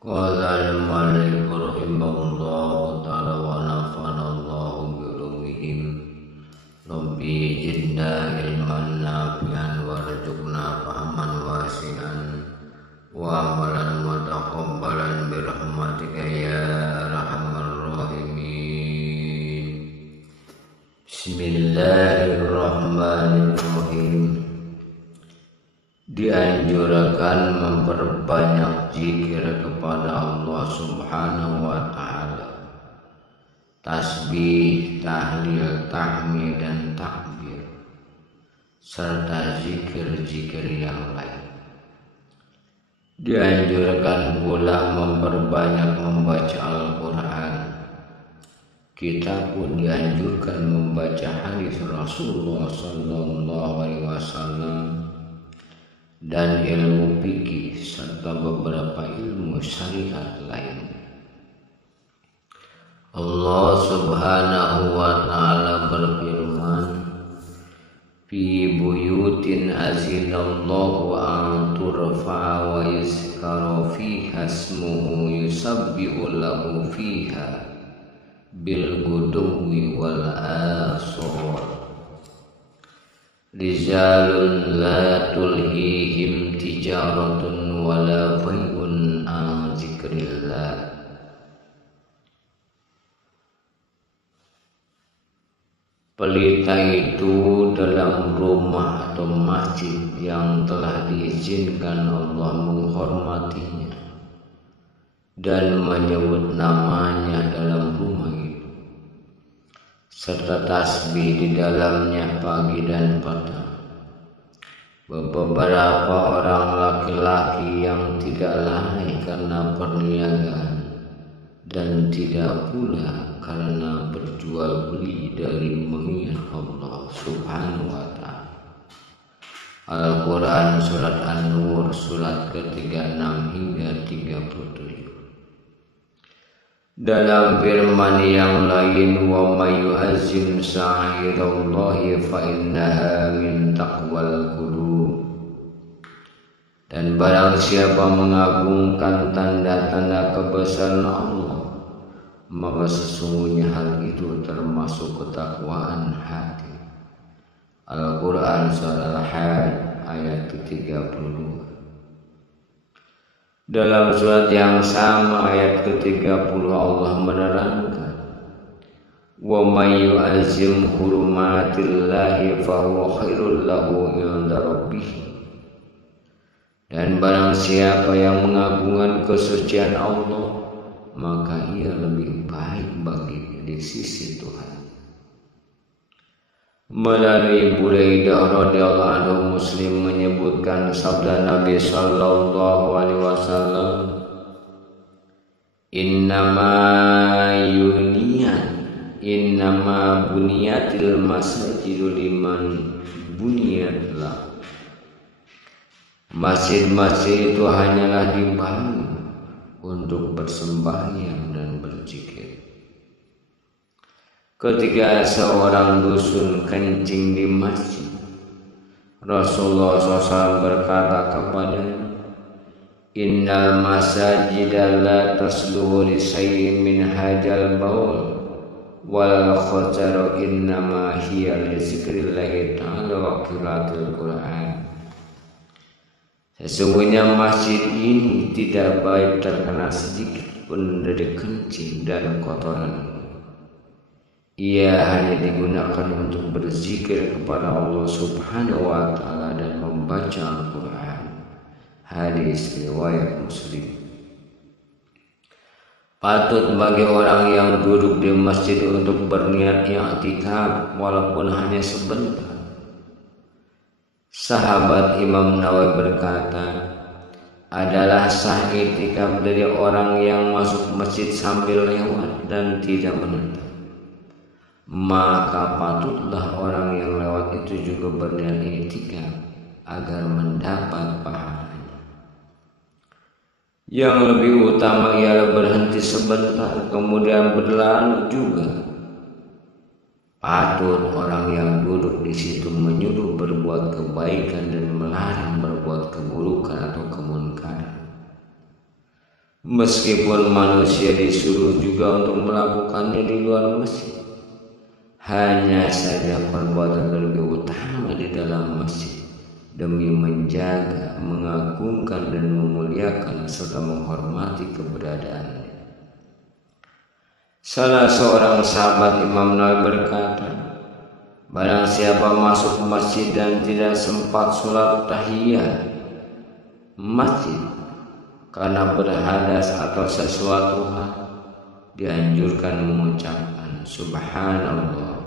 Qala al-Malik rahimahullahu ta'ala wa nafa'ana Allahu bi ulumihim. Rabbi zidna ilman nafi'an warzuqna fahman wasi'an wa amalan mutaqabbalan bi rahmatika ya arhamar rahimin. Bismillahirrahmanirrahim. Dianjurkan memperbanyak zikir kepada Allah Subhanahu wa ta'ala, tasbih, tahlil, tahmid dan takbir, serta zikir-zikir yang lain. Dianjurkan pula memperbanyak membaca Al-Quran. Kita pun dianjurkan membaca hadis Rasulullah sallallahu alaihi wasallam dan ilmu fikih serta beberapa ilmu syariat lain. Allah Subhanahu wa ta'ala berfirman, fi buyutin azinallahu an turfa'a wa yuzkara fiha ismuhu yusabbihu lahu fiha bil guduwi wal asar. Rijalun la tulhihim tijaratun wala bai'un an zikrillah. Pelita itu dalam rumah atau masjid yang telah diizinkan Allah menghormatinya dan menyebut namanya dalam rumah itu, serta tasbih di dalamnya pagi dan petang. Beberapa orang laki-laki yang tidak lalai karena perniagaan dan tidak pula karena berjual beli dari mengingat Allah Subhanahu wa ta'ala. Al-Quran Surat An-Nur surat ke-36 hingga 37. Dalam firman yang lain, wa may yu'azzim sha'airallahi fa innaha min taqwal qulub. Dan barang siapa mengagungkan tanda-tanda kebesaran Allah, maka sesungguhnya hal itu termasuk ketakwaan hati. Al-Quran Surah Al-Hajj ayat 32. Dalam surat yang sama ayat ke-30 Allah menerangkan, wa may yu'azzim hurumatillahi fa huwa khairul lahu 'inda rabbih. Dan barang siapa yang mengagungkan kesucian Allah, maka ia lebih baik baginya di sisi Tuhan. Melalui Buraidah radhiyallahu anhu, Muslim menyebutkan sabda Nabi sallallahu alaihi wasallam, innama buniyatil masajidu liman buniyatlah. Masjid-masjid itu hanyalah dibangun untuk bersembahyang dan berzikir. Ketika seorang dusun kencing di masjid, Rasulullah SAW berkata kepadanya, innal masajida la tasluhu li sayyin min hajal baul wal khajaru innama hiya li zikrillahi ta'ala wa qiraatil Qur'an. Sesungguhnya masjid ini tidak baik terkena sedikit pun dari kencing dan kotoran. Ia hanya digunakan untuk berzikir kepada Allah Subhanahu wa ta'ala dan membaca Al-Quran. Hadis riwayat Muslim. Patut bagi orang yang duduk di masjid untuk berniat i'tikaf walaupun hanya sebentar. Sahabat Imam Nawawi berkata, adalah sah i'tikaf dari orang yang masuk masjid sambil lewat dan tidak menetap. Maka patutlah orang yang lewat itu juga berniat i'tikaf agar mendapat pahalanya. Yang lebih utama ialah berhenti sebentar kemudian berlalu juga. Patut orang yang duduk di situ menyuruh berbuat kebaikan dan melarang berbuat keburukan atau kemunkaran. meskipun manusia disuruh juga untuk melakukannya di luar masjid. Hanya saja perbuatan lebih utama di dalam masjid demi menjaga, mengagungkan dan memuliakan serta menghormati keberadaannya. Salah seorang sahabat Imam Nawawi berkata, barang siapa masuk masjid dan tidak sempat sholat tahiyat masjid karena berhadas atau sesuatu hal, dianjurkan mengucapkan subhanallah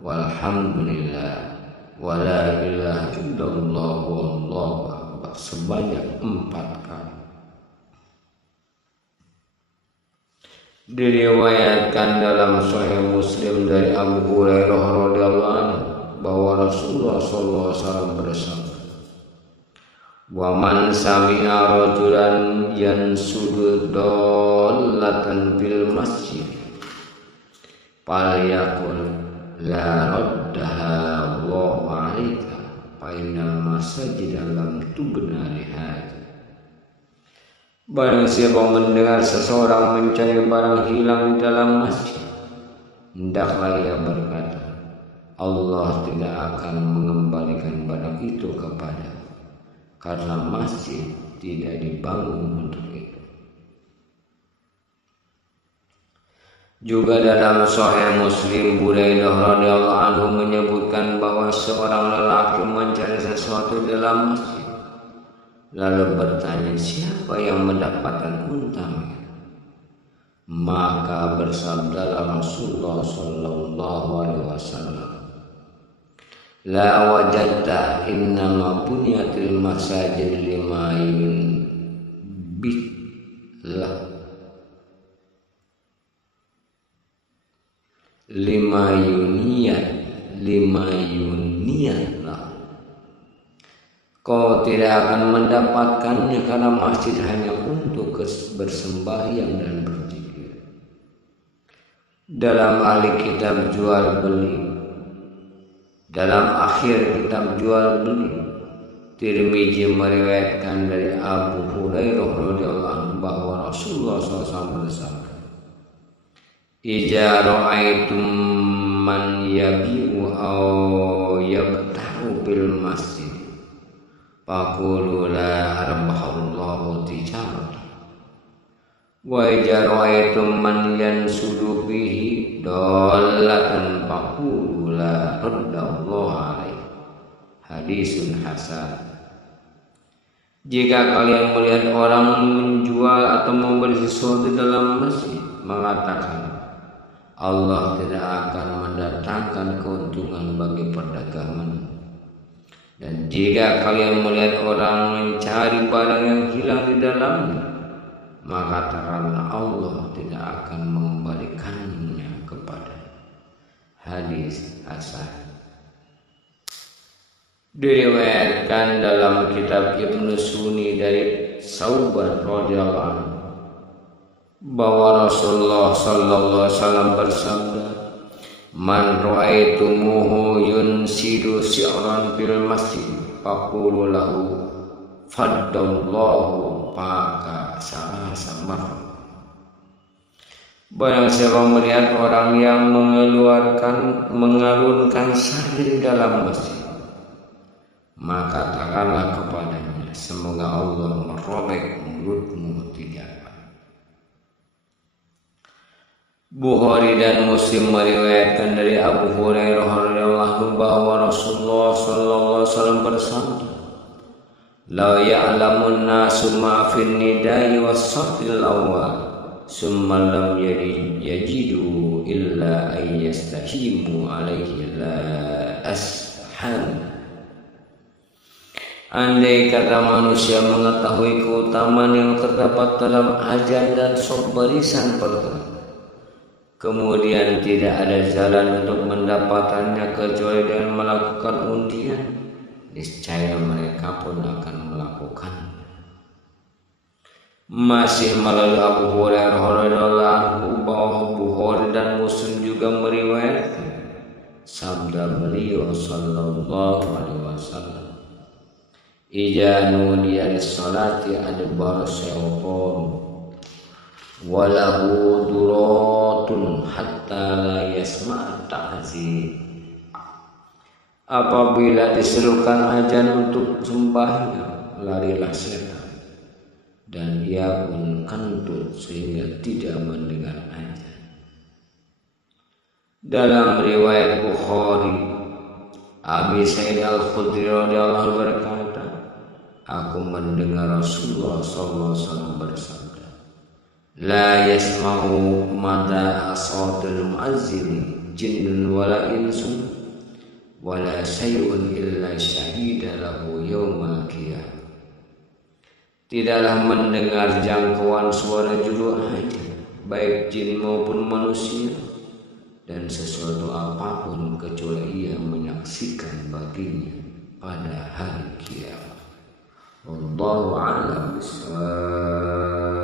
walhamdulillah wala ilaha illallah wallahu akbar sebanyak 4 kali. Diriwayatkan dalam Sahih Muslim dari Abu Hurairah radhiyallahu anhu bahwa Rasulullah sallallahu alaihi wasallam bersabda, wa man sami'a rajulan yansudu dallatan fil masjid falyaqul la raddaha Allahu 'alaika fa innal masajida lam tubna lihadza. Barang siapa mendengar seseorang mencari barang hilang di dalam masjid, hendaklah ia berkata, Allah tidak akan mengembalikan barang itu kepada, karena masjid tidak dibangun untuk itu. Juga dalam Sahih Muslim, Buraidah radhiyallahu anhu menyebutkan bahwa seorang lelaki mencari sesuatu dalam masjid, lalu bertanya siapa yang mendapatkan untanya. Maka bersabdalah Rasulullah sallallahu alaihi wasallam, la wajadta innama bunyatil masajid lima yunbitlah lima yuniyat lah. Kau tidak akan mendapatkannya karena masjid hanya untuk bersembahyang dan berzikir. Dalam ahli kitab jual beli, dalam akhir kitab jual beli, Tirmizi meriwayatkan dari Abu Hurairah radhiyallahu anhu bahwa Rasulullah SAW bersabda, Ija ra'aitum man yabi'u aw yabtahu bil masjid faqulu la arbahallahu tijarat wa ija ra'aitum man yansudu bihi dallatan faqulu la raddallahu alaihi. Hadisun hasan. Jika kalian melihat orang menjual atau membeli sesuatu dalam masjid, mengatakan Allah tidak akan mendatangkan keuntungan bagi perdagangan. Dan jika kalian melihat orang mencari barang yang hilang di dalamnya, maka katakanlah Allah tidak akan mengembalikannya kepada. Hadis hasan. Diriwayatkan dalam kitab Ibnu Sunni dari Sauban radhiyallahu anhu bahwa Rasulullah sallallahu alaihi wasallam bersabda, man ra'aitumuhu yunsidu syi'ran fil masjid faqulu lahu faddallahu faka salasa marrat. Barang siapa melihat orang yang mengalunkan syair dalam masjid, maka katakanlah kepadanya, semoga Allah merobek mulutmu 3 kali. Bukhari dan Muslim meriwayatkan dari Abu Hurairah radhiyallahu anhu bahwa Rasulullah sallallahu alaihi wasallam bersabda, la ya'lamun nasu ma fin nidai was-safil awwal summa lam yajidu illa ay yastahimu alaihi la ashan. Andai kata manusia mengetahui keutamaan yang terdapat dalam azan dan saf barisan pertama, kemudian tidak ada jalan untuk mendapatkannya kecuali dengan melakukan undian, niscaya mereka pun akan melakukannya. Masih melalui Abu Hurairah radhiyallahu anhu bahwa Bukhari dan Muslim juga meriwayatkan sabda beliau sallallahu alaihi wasallam, ija nudiya lis-salati adbar syaitan walahu duratun hatta la yasma' ta'zim. Apabila diserukan azan untuk sembahyang, larilah setan, dan ia pun kentut sehingga tidak mendengar azan. Dalam riwayat Bukhari, Abi Sa'id Al-Khudri radhiyallahu berkata, aku mendengar Rasulullah SAW bersabda, la yasma'u mada asatul mu'azzini jinnun wala insun wala syai'un illa syahida lahu yawmal qiyamah. Tidaklah mendengar jangkauan suara juru azan baik jin maupun manusia, dan sesuatu apapun kecuali ia menyaksikan baginya pada hari kiamat. Wallahu a'lam bishawab.